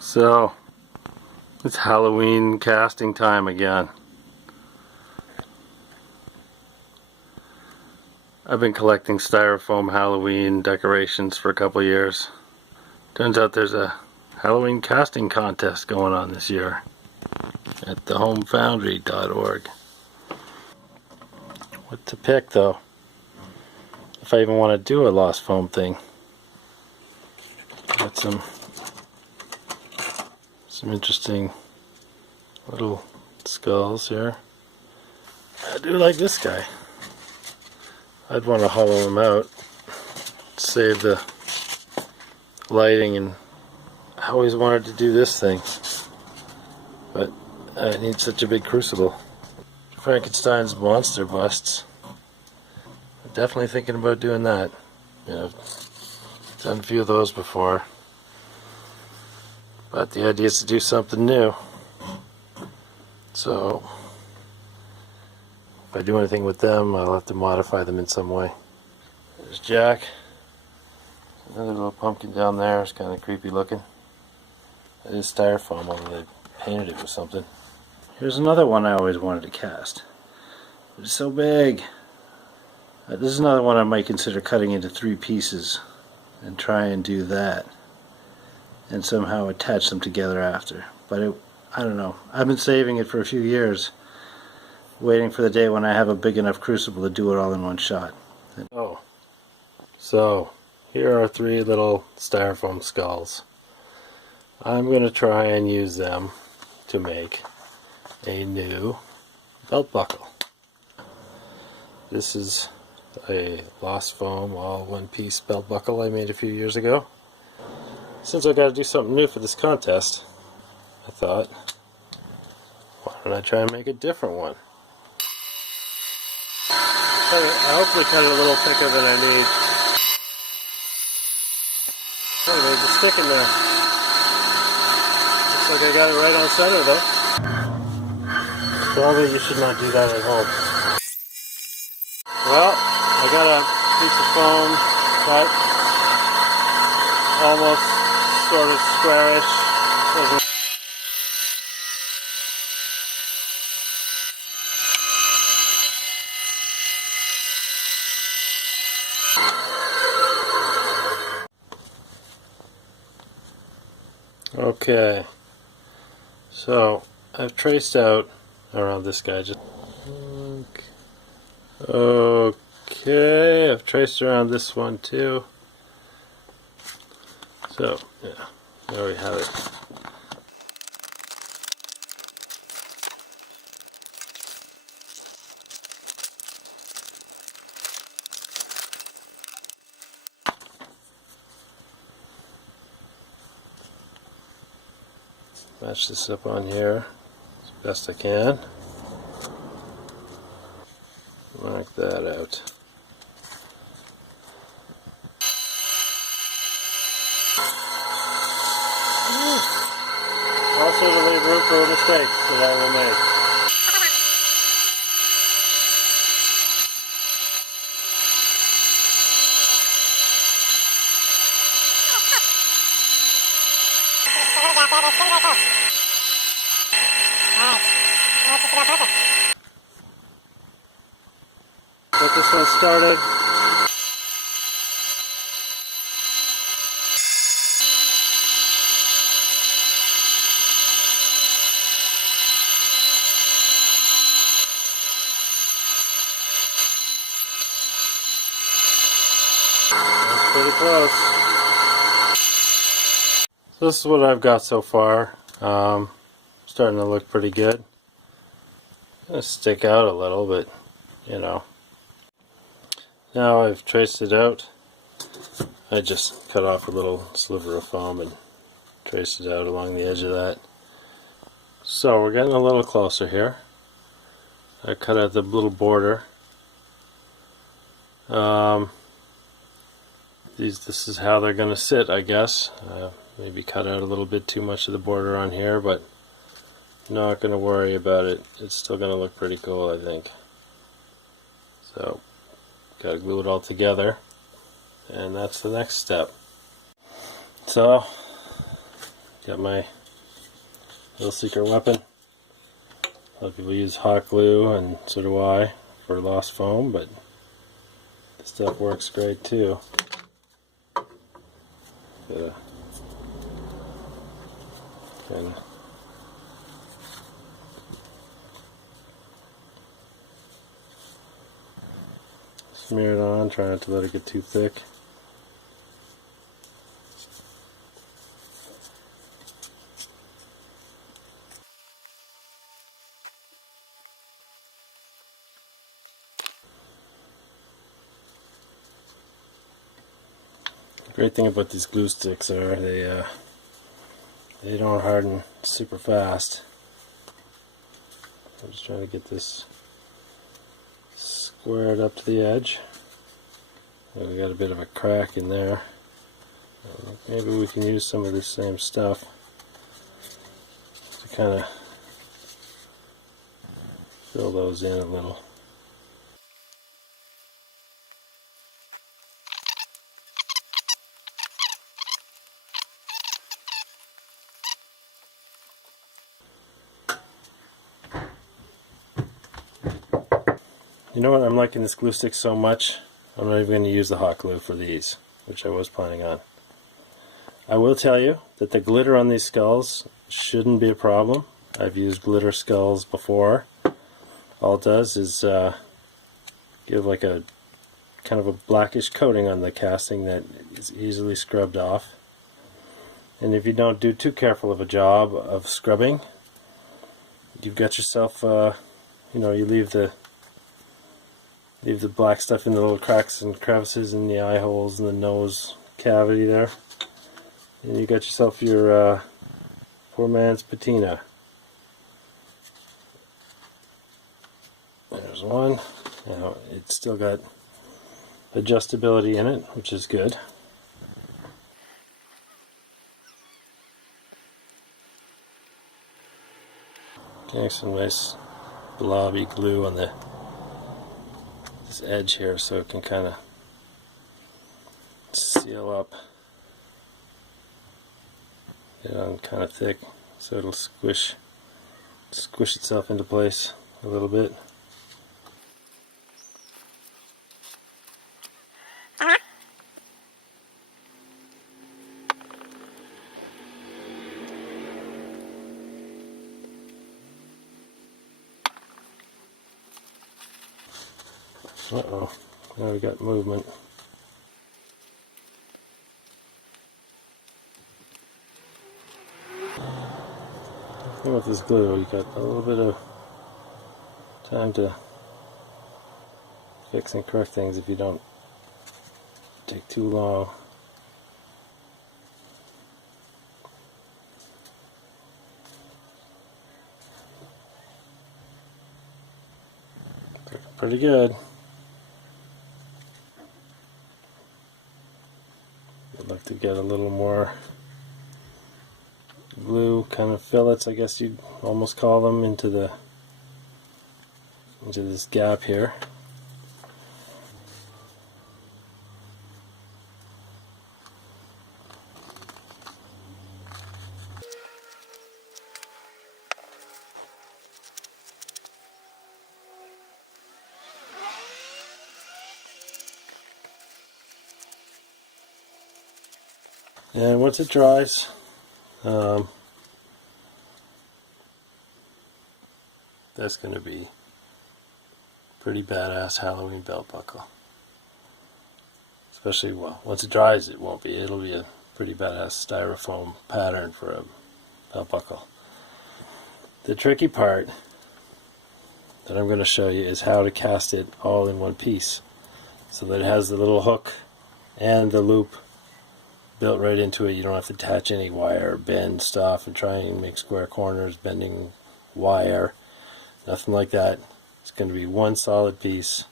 So, it's Halloween casting time again. I've been collecting styrofoam Halloween decorations for a couple years. Turns out there's a Halloween casting contest going on this year at thehomefoundry.org. What to pick though? If I even want to do a lost foam thing. Got some interesting little skulls here. I do like this guy. I'd want to hollow him out, save the lighting, and I always wanted to do this thing, but I need such a big crucible. Frankenstein's monster busts. I'm definitely thinking about doing that. I've done a few of those before, but the idea is to do something new. So if I do anything with them, I'll have to modify them in some way. There's Jack. Another little pumpkin down there. It's kind of creepy looking. It is styrofoam, although they painted it with something. Here's another one I always wanted to cast. It's so big. This is another one I might consider cutting into 3 pieces and try and do that and somehow attach them together after. But I don't know. I've been saving it for a few years, waiting for the day when I have a big enough crucible to do it all in one shot. So here are 3 little styrofoam skulls. I'm going to try and use them to make a new belt buckle. This is a lost foam all one-piece belt buckle I made a few years ago. Since I got to do something new for this contest, I thought, why don't I try and make a different one? I hopefully cut it a little thicker than I need. Oh, there's a stick in there. Looks like I got it right on center though. Probably you should not do that at home. Well, I got a piece of foam cut, almost sort of squarish. Okay, so I've traced out around this guy. Okay, I've traced around this one too. So, yeah, there we have it. Match this up on here as best I can. Mark that out. Also to leave room for a mistake that I will make. Get this one started. That's pretty close. So this is what I've got so far. Starting to look pretty good. Gonna stick out a little, but you know. Now I've traced it out. I just cut off a little sliver of foam and traced it out along the edge of that. So we're getting a little closer here. I cut out the little border. This is how they're going to sit, I guess. Maybe cut out a little bit too much of the border on here, but not going to worry about it. It's still going to look pretty cool, I think. So, got to glue it all together, and that's the next step. So, Got my little secret weapon. A lot of people use hot glue, and so do I, for lost foam, but this stuff works great too. Gotta kind of smear it on, try not to let it get too thick. The great thing about these glue sticks are they don't harden super fast. I'm just trying to get this squared up to the edge. And we got a bit of a crack in there. Maybe we can use some of this same stuff to kind of fill those in a little. You know what, I'm liking this glue stick so much, I'm not even going to use the hot glue for these, which I was planning on. I will tell you that the glitter on these skulls shouldn't be a problem. I've used glitter skulls before. All it does is give like a kind of a blackish coating on the casting that is easily scrubbed off. And if you don't do too careful of a job of scrubbing, you've got yourself, you know, you leave the black stuff in the little cracks and crevices in the eye holes and the nose cavity there. And you got yourself your poor man's patina. There's one. Now it's still got adjustability in it, which is good. Okay, some nice blobby glue on this edge here so it can kind of seal up. Get it on kind of thick so it'll squish itself into place a little bit. Uh-oh, now we got movement. The thing with this glue, you got a little bit of time to fix and correct things if you don't take too long. Pretty good. I'd like to get a little more glue kind of fillets, I guess you'd almost call them, into this gap here. And once it dries, that's going to be pretty badass Halloween belt buckle. Especially, well, once it dries, it won't be. It'll be a pretty badass styrofoam pattern for a belt buckle. The tricky part that I'm going to show you is how to cast it all in one piece, so that it has the little hook and the loop built right into it. You don't have to attach any wire, bend stuff, and try and make square corners, bending wire. Nothing like that. It's going to be one solid piece.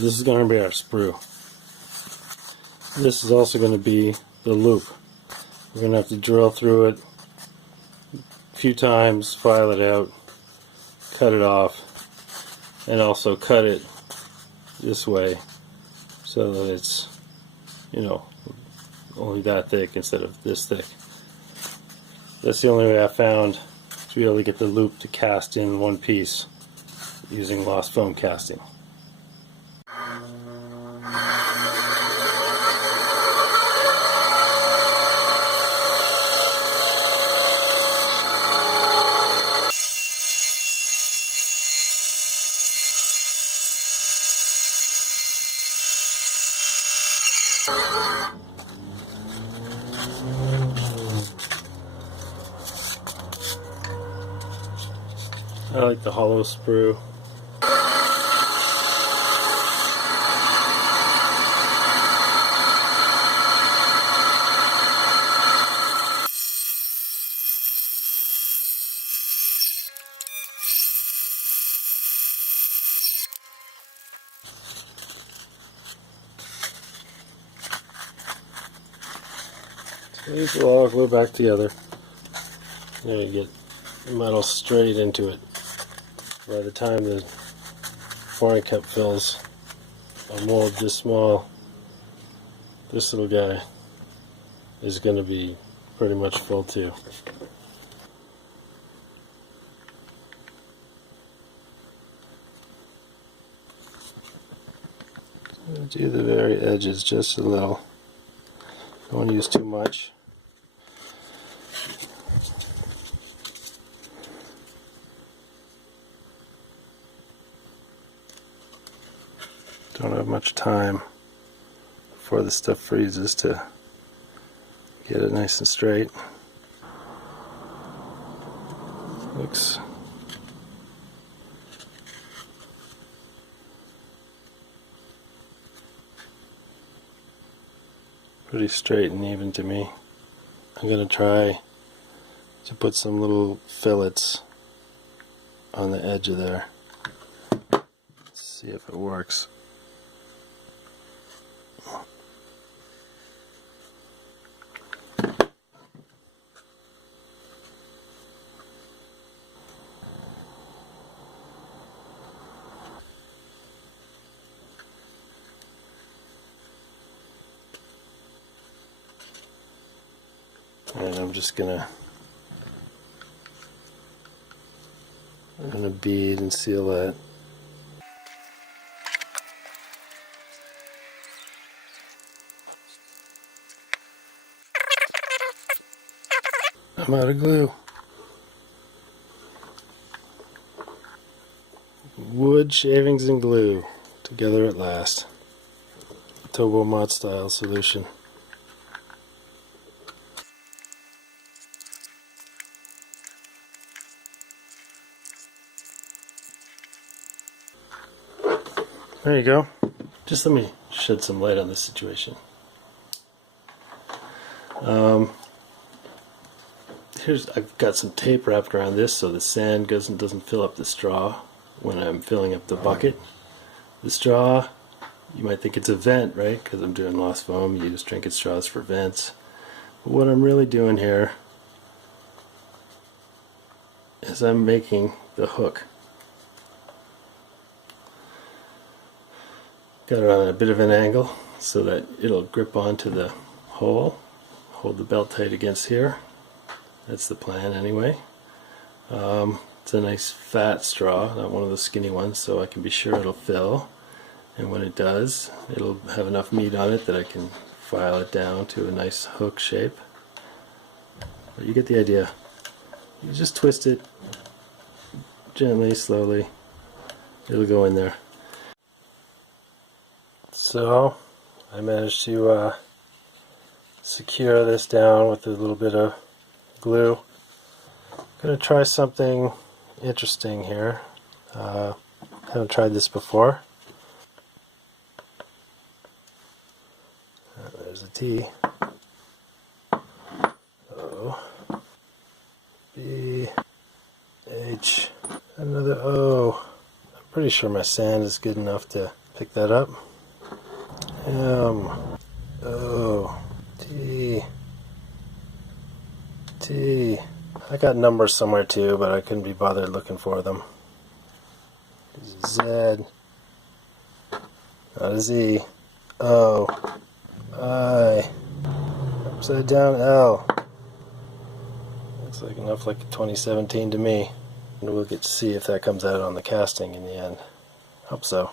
This is going to be our sprue. This is also going to be the loop. We're going to have to drill through it a few times, file it out, cut it off, and also cut it this way so that it's, you know, only that thick instead of this thick. That's the only way I found to be able to get the loop to cast in one piece using lost foam casting. I like the hollow sprue. So these will all glue back together. Then you get the metal straight into it. By the time the pouring cup fills a mold this small, this little guy is going to be pretty much full too. Do the very edges just a little. Don't want to use too much. Don't have much time before the stuff freezes to get it nice and straight. Looks pretty straight and even to me. I'm going to try to put some little fillets on the edge of there. Let's see if it works. And I'm just gonna bead and seal that. I'm out of glue. Wood, shavings, and glue together at last. Tobo Mod style solution. There you go. Just let me shed some light on this situation. I've got some tape wrapped around this so the sand doesn't fill up the straw when I'm filling up the bucket. The straw, you might think it's a vent, right? Because I'm doing lost foam. You use drinking straws for vents. But what I'm really doing here is I'm making the hook. Got it on a bit of an angle so that it'll grip onto the hole, hold the belt tight against here. That's the plan anyway. It's a nice fat straw, not one of the skinny ones, so I can be sure it'll fill. And when it does, it'll have enough meat on it that I can file it down to a nice hook shape. But you get the idea. You just twist it gently, slowly. It'll go in there. So I managed to secure this down with a little bit of glue. I'm going to try something interesting here. Haven't tried this before. There's a T. O. B. H. Another O. I'm pretty sure my sand is good enough to pick that up. M O T T. I got numbers somewhere too, but I couldn't be bothered looking for them. Z, not a Z. O, I, upside down L. Looks like enough like 2017 to me. And we'll get to see if that comes out on the casting in the end. Hope so.